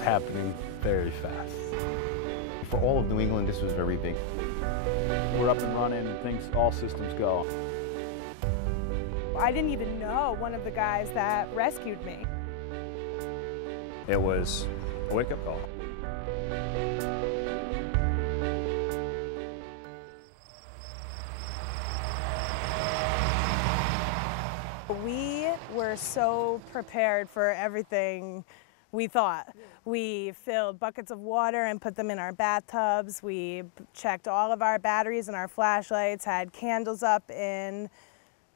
was happening very fast. For all of New England, this was very big. We're up and running, things, all systems go. I didn't even know one of the guys that rescued me. It was a wake-up call. We were so prepared for everything we thought. We filled buckets of water and put them in our bathtubs. We checked all of our batteries and our flashlights, had candles up in,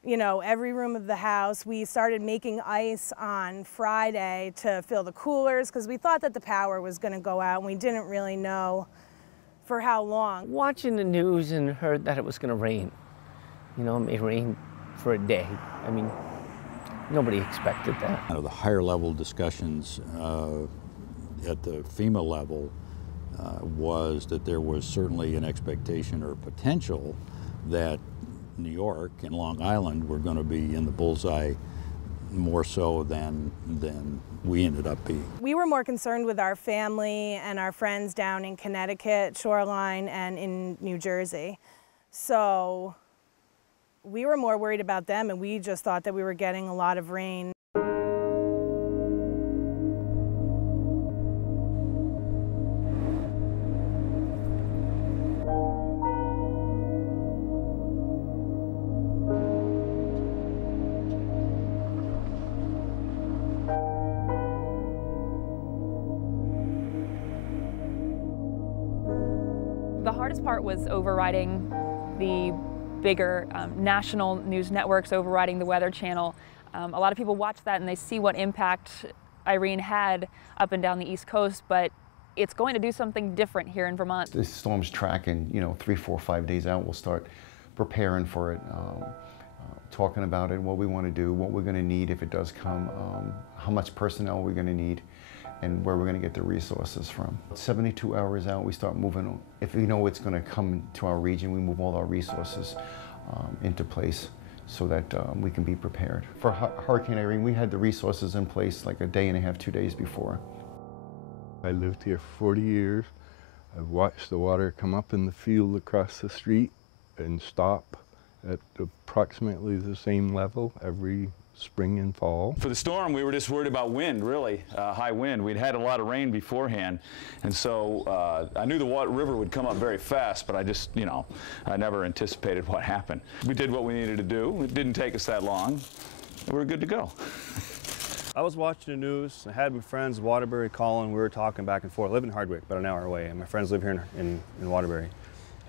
you know, every room of the house. We started making ice on Friday to fill the coolers because we thought that the power was going to go out and we didn't really know for how long. Watching the news and heard that it was going to rain. You know, it may rain for a day. I mean, nobody expected that. The higher level discussions at the FEMA level was that there was certainly an expectation or potential that New York and Long Island were going to be in the bullseye more so than we ended up being. We were more concerned with our family and our friends down in Connecticut, Shoreline, and in New Jersey. So we were more worried about them, and we just thought that we were getting a lot of rain. The hardest part was overriding the bigger national news networks, overriding the Weather Channel. A lot of people watch that and they see what impact Irene had up and down the East Coast, but it's going to do something different here in Vermont. This storm's tracking, you know, 3, 4, 5 days out. We'll start preparing for it, talking about it, what we want to do, what we're going to need if it does come, how much personnel we're going to need, and where we're going to get the resources from. 72 hours out, we start moving. If we know it's going to come to our region, we move all our resources into place so that we can be prepared. For Hurricane Irene, we had the resources in place like a day and a half, 2 days before. I lived here for 40 years. I've watched the water come up in the field across the street and stop at approximately the same level every spring and fall. For the storm, we were just worried about wind, really, high wind. We'd had a lot of rain beforehand, and so I knew the river would come up very fast, but I just, you know, I never anticipated what happened. We did what we needed to do. It didn't take us that long. We were good to go. I was watching the news. I had my friends, Waterbury, calling. We were talking back and forth. I live in Hardwick, about an hour away, and my friends live here in Waterbury.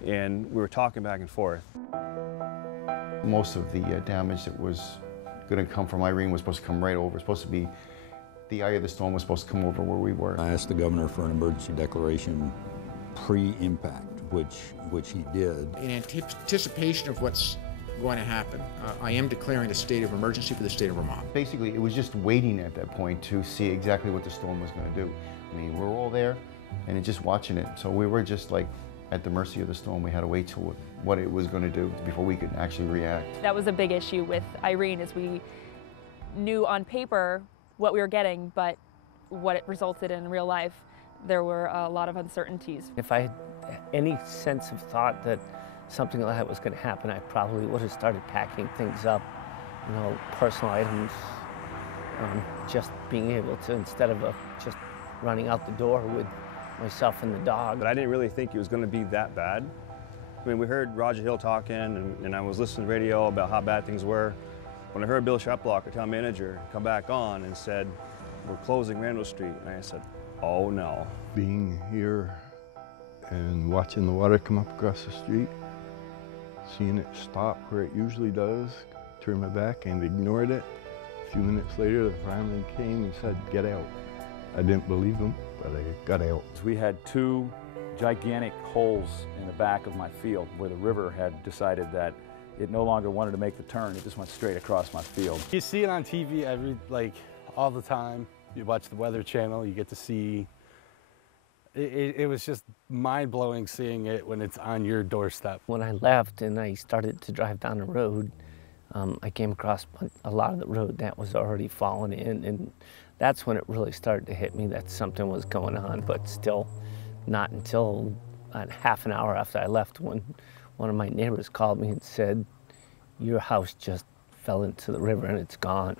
And we were talking back and forth. Most of the damage that was going to come from Irene was supposed to come right over. Supposed to be, the eye of the storm was supposed to come over where we were. I asked the governor for an emergency declaration pre-impact, which he did. In anticipation of what's going to happen, I am declaring a state of emergency for the state of Vermont. Basically, it was just waiting at that point to see exactly what the storm was going to do. I mean, we're all there and just watching it. So we were just like at the mercy of the storm. We had to wait till what it was going to do before we could actually react. That was a big issue with Irene, is we knew on paper what we were getting, but what it resulted in real life, there were a lot of uncertainties. If I had any sense of thought that something like that was going to happen, I probably would have started packing things up, you know, personal items, just being able to, instead of just running out the door with myself and the dog. But I didn't really think it was going to be that bad. I mean, we heard Roger Hill talking, and I was listening to the radio about how bad things were. When I heard Bill Sheplock, our town manager, come back on and said, "We're closing Randall Street," and I said, "Oh no." Being here and watching the water come up across the street, seeing it stop where it usually does, turned my back and ignored it. A few minutes later, the fireman came and said, "Get out." I didn't believe him, but I got out. We had 2 gigantic holes in the back of my field where the river had decided that it no longer wanted to make the turn. It just went straight across my field. You see it on TV all the time. You watch the Weather Channel, you get to see. It was just mind-blowing seeing it when it's on your doorstep. When I left and I started to drive down the road, I came across a lot of the road that was already fallen in, and That's when it really started to hit me that something was going on, but still not until half an hour after I left when one of my neighbors called me and said, "Your house just fell into the river and it's gone."